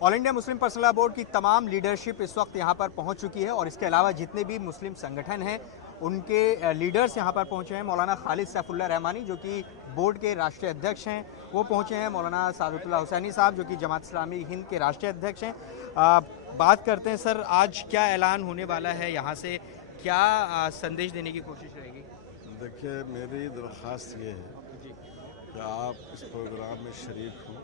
All India Muslim personal law board की तमाम leadership इस वक्त यहाँ पर पहुँच चुकी है और इसके अलावा जितने भी मुस्लिम संगठन हैं उनके लीडर्स यहाँ पर पहुँचे हैं। मौलाना खालिद सैफुल्लाह रहमानी जो कि बोर्ड के राष्ट्रीय अध्यक्ष हैं वो पहुँचे हैं। मौलाना सादतुल्लाह हुसैनी साहब जो कि जमात इस्लामी हिंद के राष्ट्रीय अध्यक्ष हैं। बात करते हैं सर, आज क्या ऐलान होने वाला है, यहाँ से क्या संदेश देने की कोशिश रहेगी? देखिए, मेरी दरख्वास्त ये है कि आप इस प्रोग्राम में शरीक हों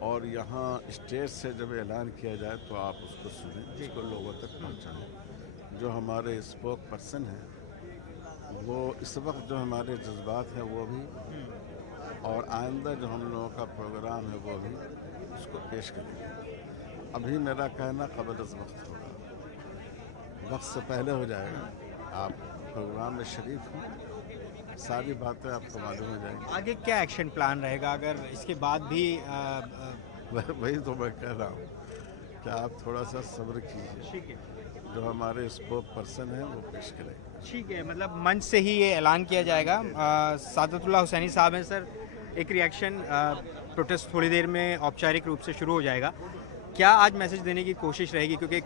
और यहाँ स्टेज से जब ऐलान किया जाए तो आप उसको सुनें, उसको लोगों तक पहुँचाएं। जो हमारे स्पोक पर्सन हैं वो इस वक्त जो हमारे जज्बात हैं वो भी और आइंदा जो हम लोगों का प्रोग्राम है वो भी उसको पेश करेंगे। अभी मेरा कहना क़ब्ल अज़ वक्त होगा, वक्त से पहले हो जाएगा। आप प्रोग्राम में शरीक हों, सारी बातें आपको मालूम हो जाएंगी। आगे क्या एक्शन प्लान रहेगा अगर इसके बाद भी वही तो मैं कह रहा हूँ कि आप थोड़ा सा सब्र कीजिए। ठीक है, जो हमारे स्पोक पर्सन हैं वो पेश करेंगे। ठीक है, मतलब मंच से ही ये ऐलान किया जाएगा। सादतुल्लाह हुसैनी साहब हैं सर, एक रिएक्शन, प्रोटेस्ट थोड़ी देर में औपचारिक रूप से शुरू हो जाएगा। क्या आज मैसेज देने की कोशिश रहेगी, क्योंकि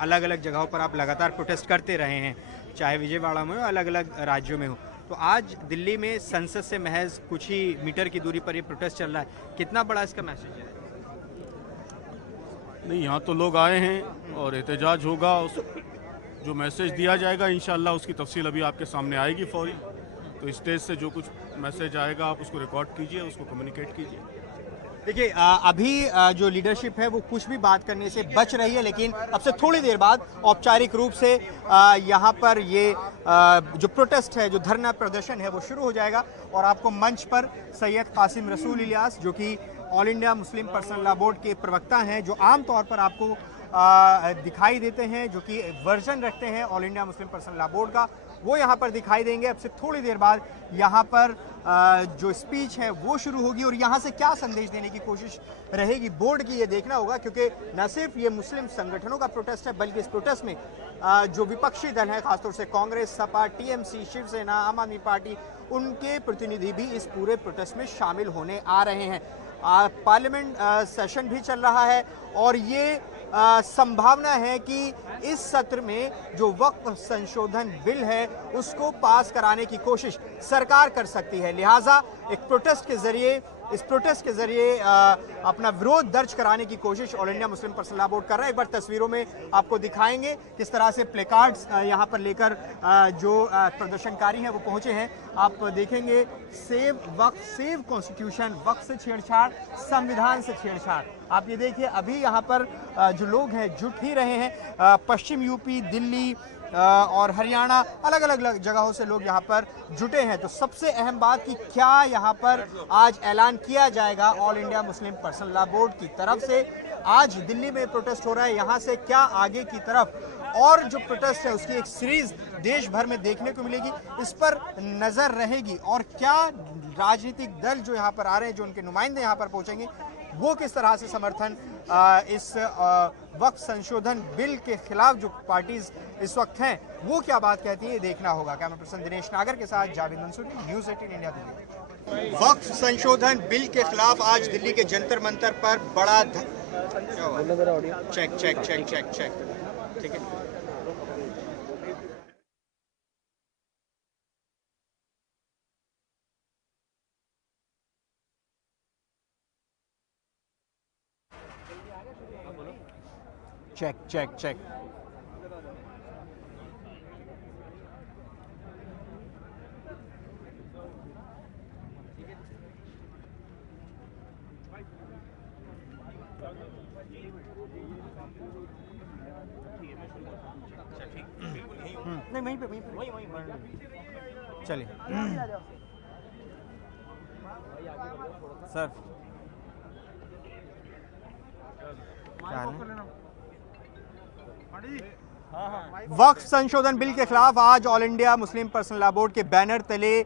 अलग अलग जगहों पर आप लगातार प्रोटेस्ट करते रहे हैं, चाहे विजयवाड़ा में हो, अलग अलग राज्यों में हो, तो आज दिल्ली में संसद से महज कुछ ही मीटर की दूरी पर ये प्रोटेस्ट चल रहा है, कितना बड़ा इसका मैसेज है? नहीं, यहाँ तो लोग आए हैं और एहतजाज होगा। उस जो मैसेज दिया जाएगा इंशाल्लाह उसकी तफसील अभी आपके सामने आएगी फौरी। तो स्टेज से जो कुछ मैसेज आएगा आप उसको रिकॉर्ड कीजिए, उसको कम्युनिकेट कीजिए। देखिए, अभी जो लीडरशिप है वो कुछ भी बात करने से बच रही है, लेकिन अब से थोड़ी देर बाद औपचारिक रूप से यहाँ पर ये जो प्रोटेस्ट है, जो धरना प्रदर्शन है वो शुरू हो जाएगा और आपको मंच पर सैयद कासिम रसूल इलियास जो कि all India Muslim personal law board के प्रवक्ता हैं, जो आमतौर पर आपको दिखाई देते हैं, जो कि वर्जन रखते हैं all India Muslim personal law board का, वो यहाँ पर दिखाई देंगे। अब से थोड़ी देर बाद यहाँ पर जो स्पीच है वो शुरू होगी और यहाँ से क्या संदेश देने की कोशिश रहेगी बोर्ड की, ये देखना होगा, क्योंकि न सिर्फ ये मुस्लिम संगठनों का प्रोटेस्ट है बल्कि इस प्रोटेस्ट में जो विपक्षी दल है, खासतौर से कांग्रेस, सपा, टीएमसी, शिवसेना, आम आदमी पार्टी, उनके प्रतिनिधि भी इस पूरे प्रोटेस्ट में शामिल होने आ रहे हैं। पार्लियामेंट सेशन भी चल रहा है और ये संभावना है कि इस सत्र में जो वक्फ संशोधन बिल है उसको पास कराने की कोशिश सरकार कर सकती है। लिहाजा एक इस प्रोटेस्ट के जरिए अपना विरोध दर्ज कराने की कोशिश all India Muslim personal law board कर रहा है। एक बार तस्वीरों में आपको दिखाएंगे किस तरह से प्लेकार्ड्स यहाँ पर लेकर जो प्रदर्शनकारी हैं वो पहुंचे हैं। आप देखेंगे, सेव वक्फ, सेव कॉन्स्टिट्यूशन, वक्फ से छेड़छाड़, संविधान से छेड़छाड़। आप ये देखिए, अभी यहाँ पर जो लोग हैं जुट ही रहे हैं। पश्चिम यूपी, दिल्ली और हरियाणा, अलग अलग जगहों से लोग यहाँ पर जुटे हैं। तो सबसे अहम बात कि क्या यहाँ पर आज ऐलान किया जाएगा all India Muslim personal law board की तरफ से। आज दिल्ली में प्रोटेस्ट हो रहा है, यहाँ से क्या आगे की तरफ और जो प्रोटेस्ट है उसकी एक सीरीज देश भर में देखने को मिलेगी, इस पर नजर रहेगी। और क्या राजनीतिक दल जो यहाँ पर आ रहे हैं, जो उनके नुमाइंदे यहाँ पर पहुंचेंगे, वो किस तरह से समर्थन इस वक्फ संशोधन बिल के खिलाफ जो पार्टीज इस वक्त हैं वो क्या बात कहती है, ये देखना होगा। कैमरा पर्सन दिनेश नागर के साथ जावेद मंसूरी, न्यूज़ 18 इंडिया दिल्ली। वक्फ संशोधन बिल के खिलाफ आज दिल्ली के जंतर मंतर पर बड़ा चेक ठीक है। चेक। नहीं, वहीं पे चलिए सर, क्या हाल है? वक्फ संशोधन बिल के खिलाफ आज all India Muslim personal law board के बैनर तले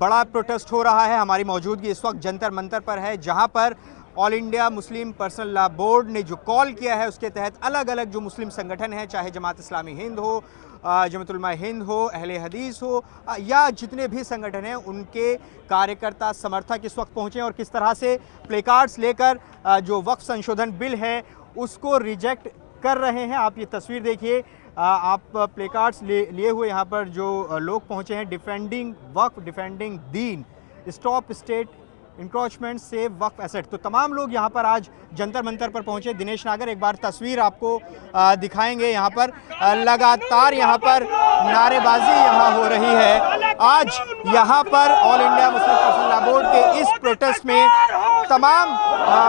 बड़ा प्रोटेस्ट हो रहा है। हमारी मौजूदगी इस वक्त जंतर मंतर पर है, जहां पर all India Muslim personal law board ने जो कॉल किया है उसके तहत अलग अलग जो मुस्लिम संगठन हैं, चाहे जमात इस्लामी हिंद हो, जमात उलमा हिंद हो, अहले हदीस हो या जितने भी संगठन हैं उनके कार्यकर्ता समर्थक इस वक्त पहुँचे और किस तरह से प्लेकार्ड्स लेकर जो वक्फ संशोधन बिल है उसको रिजेक्ट कर रहे हैं। आप ये तस्वीर देखिए, आप प्लेकार्ड्स लिए हुए यहाँ पर जो लोग पहुँचे हैं, डिफेंडिंग वक्फ, डिफेंडिंग दीन, स्टॉप स्टेट इंक्रोचमेंट, सेव वक्फ एसेट। तो तमाम लोग यहाँ पर आज जंतर मंतर पर पहुँचे। दिनेश नागर एक बार तस्वीर आपको दिखाएंगे। यहाँ पर लगातार यहाँ पर नारेबाजी यहाँ हो रही है। आज यहाँ पर all India Muslim personal law board के इस प्रोटेस्ट में तमाम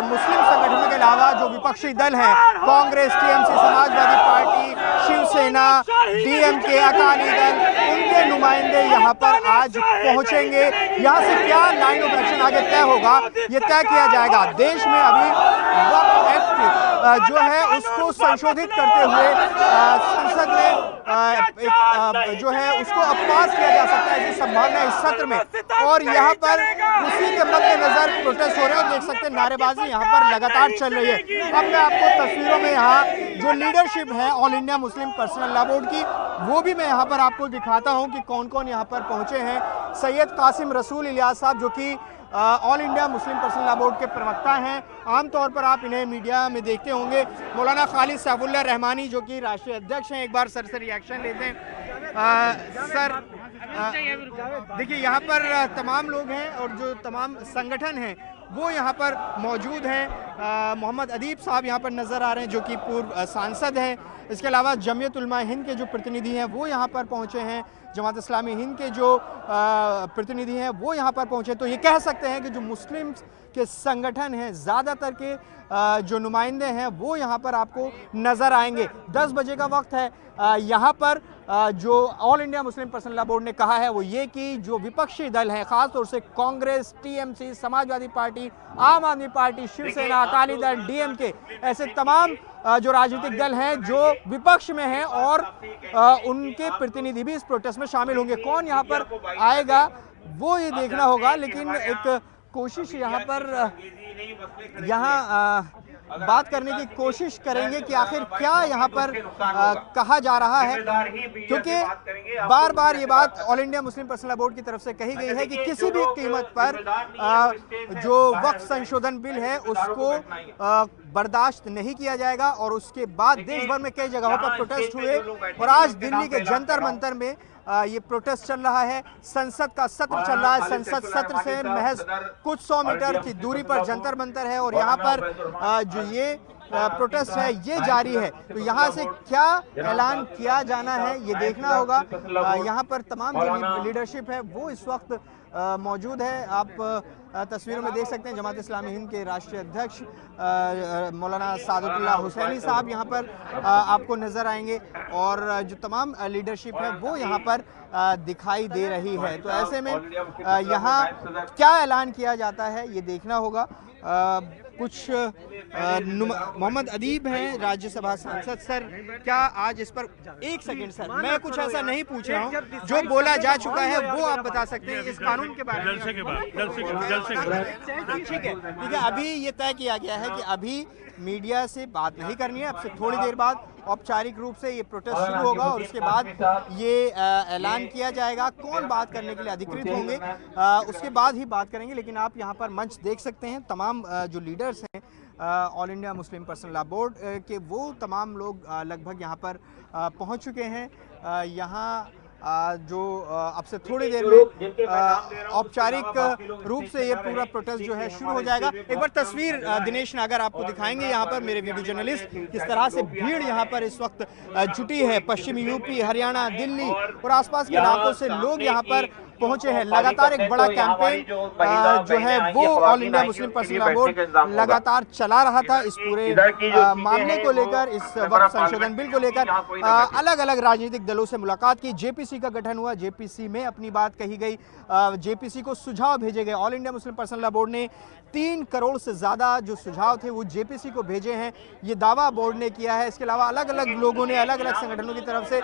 मुस्लिम संगठनों के अलावा जो विपक्षी दल हैं, Congress, TMC, Samajwadi Party, Shiv Sena, DMK, Akali Dal, उनके नुमाइंदे यहाँ पर आज पहुंचेंगे। यहाँ से क्या लाइन ऑफ एक्शन आगे तय होगा ये तय किया जाएगा। देश में अभी वक्फ एक्ट जो है उसको संशोधित करते हुए संसद में जो है उसको अब पास किया जा सकता है, ऐसी संभावना है इस सत्र में। और यहाँ पर उसी के मद्देनजर प्रोटेस्ट हो रहे हैं। देख सकते हैं नारेबाजी यहाँ पर लगातार चल रही है। अब मैं आपको तस्वीरों में यहाँ जो लीडरशिप है all India Muslim personal law board की वो भी मैं यहाँ पर आपको दिखाता हूँ कि कौन कौन यहाँ पर पहुँचे हैं। सैयद कासिम रसूल इलियास साहब जो कि all India Muslim personal law board के प्रवक्ता हैं, आमतौर पर आप इन्हें मीडिया में देखते होंगे। मौलाना खालिद सैफुल्लाह रहमानी जो कि राष्ट्रीय अध्यक्ष हैं, एक बार सर से रिएक्शन लेते हैं। सर देखिए यहाँ पर तमाम लोग हैं और जो तमाम संगठन हैं वो यहाँ पर मौजूद हैं। मोहम्मद अदीब साहब यहाँ पर नज़र आ रहे हैं जो कि पूर्व सांसद हैं। इसके अलावा जमीयत उलमा हिंद के जो प्रतिनिधि हैं वो यहाँ पर पहुँचे हैं। जमात इस्लामी हिंद के जो प्रतिनिधि हैं वो यहाँ पर पहुँचे। तो ये कह सकते हैं कि जो मुस्लिम के संगठन हैं ज़्यादातर के जो नुमाइंदे हैं वो यहाँ पर आपको नज़र आएंगे। 10 बजे का वक्त है। यहाँ पर जो all India Muslim personal law board ने कहा है वो ये कि जो विपक्षी दल हैं, ख़ासतौर से कांग्रेस, टीएमसी, समाजवादी पार्टी, आम आदमी पार्टी, शिवसेना, अकाली दल, डीएमके, ऐसे तमाम जो राजनीतिक दल हैं जो विपक्ष में हैं और उनके प्रतिनिधि भी इस प्रोटेस्ट में शामिल होंगे। कौन यहाँ पर आएगा वो ये देखना होगा, लेकिन एक कोशिश यहाँ पर बात करने की कोशिश करेंगे कि आखिर क्या यहाँ पर कहा जा रहा है, क्योंकि बार बार ये बात all India Muslim personal law board की तरफ से कही गई है कि किसी भी कीमत पर जो वक्फ संशोधन बिल है उसको बर्दाश्त नहीं किया जाएगा। और उसके बाद देश भर में कई जगहों पर प्रोटेस्ट हुए और आज दिल्ली के जंतर मंतर में ये प्रोटेस्ट चल रहा है। संसद का सत्र चल रहा है। संसद सत्र से महज कुछ 100 मीटर की दूरी पर जंतर मंतर है और यहाँ पर जो ये प्रोटेस्ट है ये जारी है। तो यहाँ से क्या ऐलान किया जाना है ये देखना होगा। यहाँ पर तमाम जो लीडरशिप है वो इस वक्त मौजूद है। आप तस्वीरों में देख सकते हैं जमात इस्लामी हिंद के राष्ट्रीय अध्यक्ष मौलाना सादुल्लाह हुसैनी साहब यहाँ पर आपको नज़र आएंगे और जो तमाम लीडरशिप है वो यहाँ पर दिखाई दे रही है। तो ऐसे में यहाँ क्या ऐलान किया जाता है ये देखना होगा। कुछ मोहम्मद अदीब हैं राज्यसभा सांसद। सर क्या आज इस पर एक सेकंड सर, मैं कुछ ऐसा नहीं पूछ रहा हूँ, जो बोला जा चुका है वो आप बता सकते हैं इस कानून के बारे में। ठीक है अभी ये तय किया गया है कि अभी मीडिया से बात नहीं करनी है। अब से थोड़ी देर बाद औपचारिक रूप से ये प्रोटेस्ट शुरू होगा और उसके बाद ये ऐलान किया जाएगा कौन बात करने के लिए अधिकृत होंगे, उसके बाद ही बात करेंगे। लेकिन आप यहाँ पर मंच देख सकते हैं, तमाम जो लीडर्स हैं all India Muslim personal law board के वो तमाम लोग लगभग यहाँ पर पहुँच चुके हैं। यहाँ जो अब से थोड़ी देर में औपचारिक रूप से ये पूरा प्रोटेस्ट जो है शुरू हो जाएगा। एक बार तस्वीर दिनेश नागर आपको दिखाएंगे यहाँ पर, मेरे वीडियो जर्नलिस्ट, किस तरह से भीड़ यहाँ पर इस वक्त जुटी है। पश्चिमी यूपी, हरियाणा, दिल्ली और आसपास के इलाकों से लोग यहाँ पर पहुंचे हैं। लगातार एक बड़ा कैंपेन जो है वो all India Muslim personal law board लगातार चला रहा था इस पूरे मामले को लेकर, इस वक्फ संशोधन बिल को लेकर। अलग अलग राजनीतिक दलों से मुलाकात की, जेपीसी का गठन हुआ, जेपीसी में अपनी बात कही गई, जेपीसी को सुझाव भेजे गए। All India Muslim personal law board ने 3 करोड़ से ज़्यादा जो सुझाव थे वो जेपीसी को भेजे हैं, ये दावा बोर्ड ने किया है। इसके अलावा अलग अलग लोगों ने अलग अलग संगठनों की तरफ से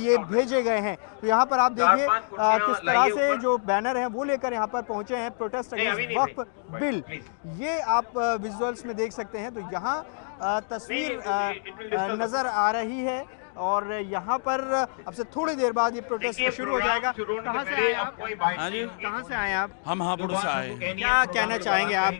ये भेजे गए हैं। तो यहाँ पर आप देखिए किस तरह से जो बैनर हैं वो लेकर यहाँ पर पहुँचे हैं, प्रोटेस्ट अगेंस्ट वक्फ बिल, ये आप विजुअल्स में देख सकते हैं। तो यहाँ तस्वीर नज़र आ रही है और यहाँ पर अब से थोड़ी देर बाद ये प्रोटेस्ट शुरू हो जाएगा। कहाँ से आए आप? हाँ जी, कहाँ से आए आप? हम हापुड़ से आए। क्या कहना चाहेंगे आप?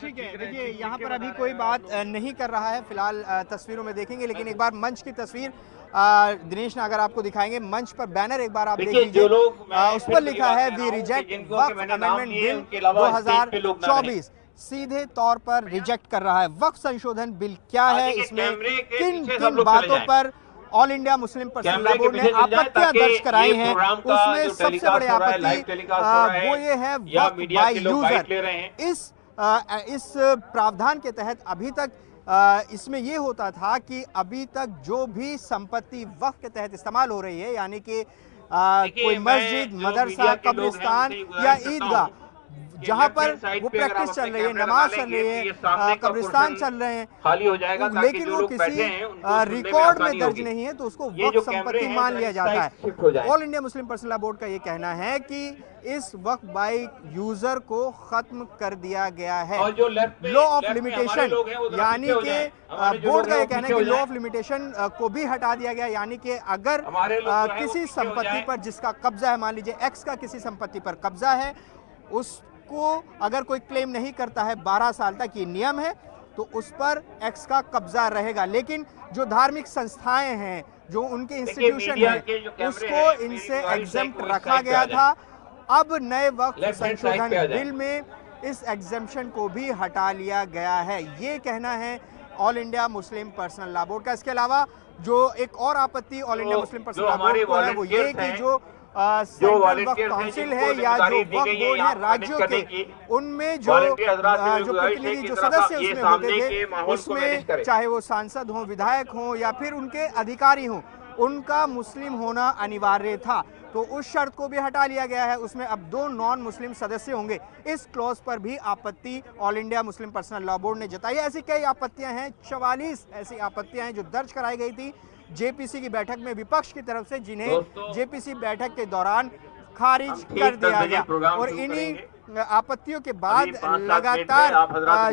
ठीक है, देखिए यहाँ पर अभी कोई बात नहीं कर रहा है, फिलहाल तस्वीरों में देखेंगे, लेकिन एक बार मंच की तस्वीर दिनेश ने अगर आपको दिखाएंगे, मंच पर बैनर एक बार आप देख लीजिए, उस पर लिखा है we reject Waqf amendment bill 2024। सीधे तौर पर रिजेक्ट कर रहा है। वक्फ संशोधन बिल क्या है, इसमें किन किन बातों पर all India Muslim personal law board ने आपत्तियां दर्ज कराई हैं, उसमें सबसे बड़ी आपत्ति वो ये है वक्फ बाय यूजर। इस प्रावधान के तहत अभी तक इसमें ये होता था कि अभी तक जो भी संपत्ति वक्फ के तहत इस्तेमाल हो रही है, यानी कि कोई मस्जिद, मदरसा, कब्रिस्तान या ईदगाह, जहां पर वो प्रैक्टिस चल रही है, नमाज चल रही है, कब्रिस्तान चल रहे हैं, खाली हो जाएगा, लेकिन वो किसी रिकॉर्ड में दर्ज नहीं है, तो उसको वक्फ संपत्ति मान लिया जाता है। All India Muslim personal law board का ये कहना है कि इस वक्फ बाय यूजर को खत्म कर दिया गया है। लॉ ऑफ लिमिटेशन, यानी कि बोर्ड का ये कहना है कि लॉ ऑफ लिमिटेशन को भी हटा दिया गया, यानी कि अगर किसी संपत्ति पर जिसका कब्जा है, मान लीजिए एक्स का किसी संपत्ति पर कब्जा है, उसको अगर कोई क्लेम नहीं करता है 12 साल तक, ये नियम है, तो उस पर एक्स का कब्जा रहेगा। लेकिन जो धार्मिक संस्थाएं हैं, जो उनके इंस्टीट्यूशन हैं, उसको इनसे एग्जेम्प्ट रखा गया था। अब नए वक्त संशोधन बिल में इस एग्जेम्पशन को भी हटा लिया गया है, ये कहना है all India Muslim personal law board का। इसके अलावा जो एक और आपत्ति all India Muslim personal law board को है, वो ये कि जो सेंट्रल वक्फ काउंसिल है या जो वक्फ बोर्ड है राज्यों के, उनमें जो प्रतिनिधि, जो सदस्य उसमें होते थे, उसमें चाहे वो सांसद हों, विधायक हों या फिर उनके अधिकारी हों, उनका मुस्लिम होना अनिवार्य था। तो उस शर्त को भी हटा लिया गया है, उसमें अब 2 नॉन मुस्लिम सदस्य होंगे। इस क्लॉज पर भी आपत्ति all India Muslim personal law board ने जताई। ऐसी कई आपत्तियां हैं, 44 ऐसी आपत्तियां हैं जो दर्ज कराई गई थी जेपीसी की बैठक में विपक्ष की तरफ से, जिन्हें जेपीसी बैठक के दौरान खारिज कर दिया गया। और इन्हीं आपत्तियों के बाद लगातार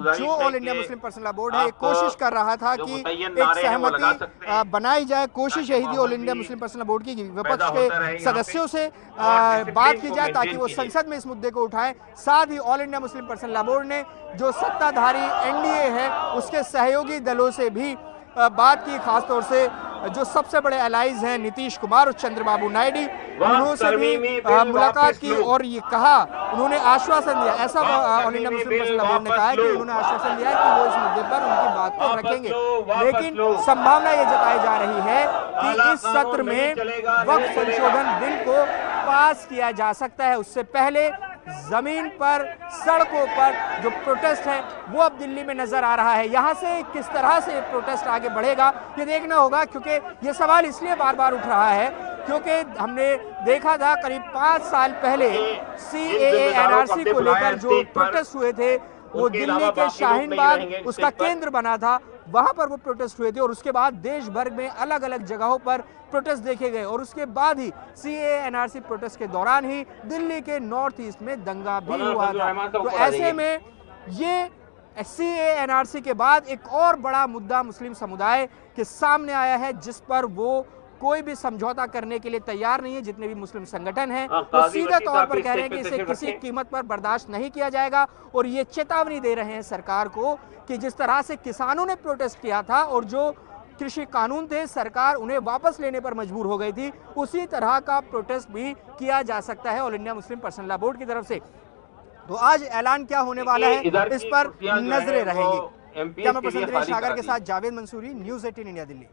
जो all India Muslim personal law board है कोशिश कर रहा था कि एक सहमति बनाई जाए। कोशिश यही थी all India Muslim personal law board की, विपक्ष के सदस्यों से बात की जाए ताकि वो संसद में इस मुद्दे को उठाएं। साथ ही all India Muslim personal law board ने जो सत्ताधारी एनडीए है उसके सहयोगी दलों से भी बात की, खासतौर से जो सबसे बड़े एलाइज हैं नीतीश कुमार और चंद्रबाबू नायडू, उन्होंने भी मुलाकात की और ये कहा, उन्होंने आश्वासन दिया, ऐसा all India Muslim personal law board ने कहा है कि उन्होंने आश्वासन दिया है कि वो इस मुद्दे पर उनकी बात को रखेंगे। लेकिन संभावना ये जताई जा रही है कि इस सत्र में वक्फ संशोधन बिल को पास किया जा सकता है। उससे पहले जमीन पर, सड़कों पर जो प्रोटेस्ट है वो अब दिल्ली में नजर आ रहा है। यहाँ से किस तरह से प्रोटेस्ट आगे बढ़ेगा ये देखना होगा, क्योंकि ये सवाल इसलिए बार बार उठ रहा है क्योंकि हमने देखा था करीब 5 साल पहले सीएए एनआरसी को लेकर जो प्रोटेस्ट हुए थे, वो दिल्ली के शाहीन बाग उसका केंद्र बना था, वहां पर वो प्रोटेस्ट हुए थे और उसके बाद देश भर में अलग अलग जगहों पर प्रोटेस्ट देखे गए और उसके बाद ही सीएए एनआरसी प्रोटेस्ट के दौरान ही दिल्ली के नॉर्थ ईस्ट में दंगा भी हुआ था। तो ऐसे में ये सीएए एनआरसी के बाद एक और बड़ा मुद्दा मुस्लिम समुदाय के सामने आया है, जिस पर वो कोई भी समझौता करने के लिए तैयार नहीं है। जितने भी मुस्लिम संगठन हैं वो सीधे तौर पर कह रहे हैं कि इसे किसी कीमत पर बर्दाश्त नहीं किया जाएगा और ये चेतावनी दे रहे हैं सरकार को कि जिस तरह से किसानों ने प्रोटेस्ट किया था और जो कृषि कानून थे सरकार उन्हें वापस लेने पर मजबूर हो गई थी, उसी तरह का प्रोटेस्ट भी किया जा सकता है all India Muslim personal law board की तरफ से। तो आज ऐलान क्या होने वाला है इस पर नजरें रहेंगी। कैमरा पर्सन दिनेश सागर के साथ जावेद मंसूरी, न्यूज़ 18 इंडिया, दिल्ली।